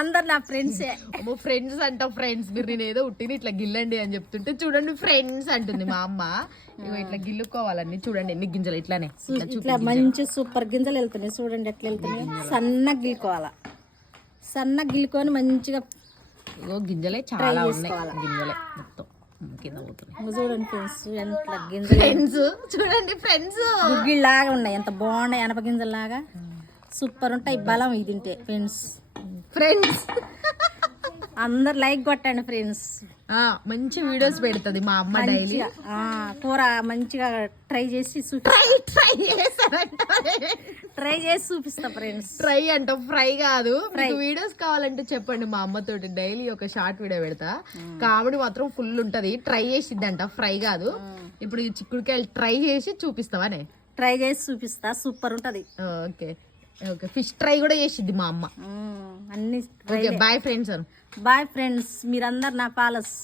అందరు నా ఫ్రెండ్సే. ఫ్రెండ్స్ అంట ఫ్రెండ్స్ మీరు నేను ఏదో ఉట్టిని ఇట్లా గిల్లండి అని చెప్తుంటే చూడండి ఫ్రెండ్స్ అంటుంది మా అమ్మ. ఇగో ఇట్లా గిల్లుకోవాలండి చూడండి ఎన్ని గింజలు ఇట్లానే ఇట్లా మంచి సూపర్ గింజలు వెళ్తున్నాయి చూడండి ఎట్లా వెళ్తున్నాయి. సన్నగా గిల్లుకోవాలా. సన్నగా గిల్లుకొని మంచిగా ఇగో గింజలే చాలా ఉన్నాయి గింజలే మొత్తం కింద పోతున్నాయి చూడండి ఫ్రెండ్స్. ఎంత గింజలు ఫ్రెండ్స్ చూడండి ఫ్రెండ్స్ గుగ్గిళ్ళలాగా ఉన్నాయి. ఎంత బాగున్నాయి అనప గింజల్లాగా సూపర్ ఉంటాయి. బలం ఇది తింటే ఫ్రెండ్స్. ఫ్రెండ్స్ అందరు లైక్ కొట్టండి ఫ్రెండ్స్. మంచి వీడియోస్ పెడుతుంది మా అమ్మ డైలీ. కూర మంచిగా ట్రై చేసి చూపిస్తా ఫ్రెండ్స్. ట్రై అంట ఫ్రై కాదు. మీకు వీడియోస్ కావాలంటే చెప్పండి మా అమ్మతోటి డైలీ ఒక షార్ట్ వీడియో పెడతా. కామెడీ మాత్రం ఫుల్ ఉంటది. ట్రై చేసిద్దంట ఫ్రై కాదు. ఇప్పుడు ఈ చిక్కుడుకాయలు ట్రై చేసి చూపిస్తావానే? ట్రై చేసి చూపిస్తా సూపర్ ఉంటది. ఓకే ఓకే ఫిష్ ట్రై కూడా చేసిద్ది మా అమ్మ అన్ని. Bye friends. Bye friends. మీరందరు నా ఫాలోస్.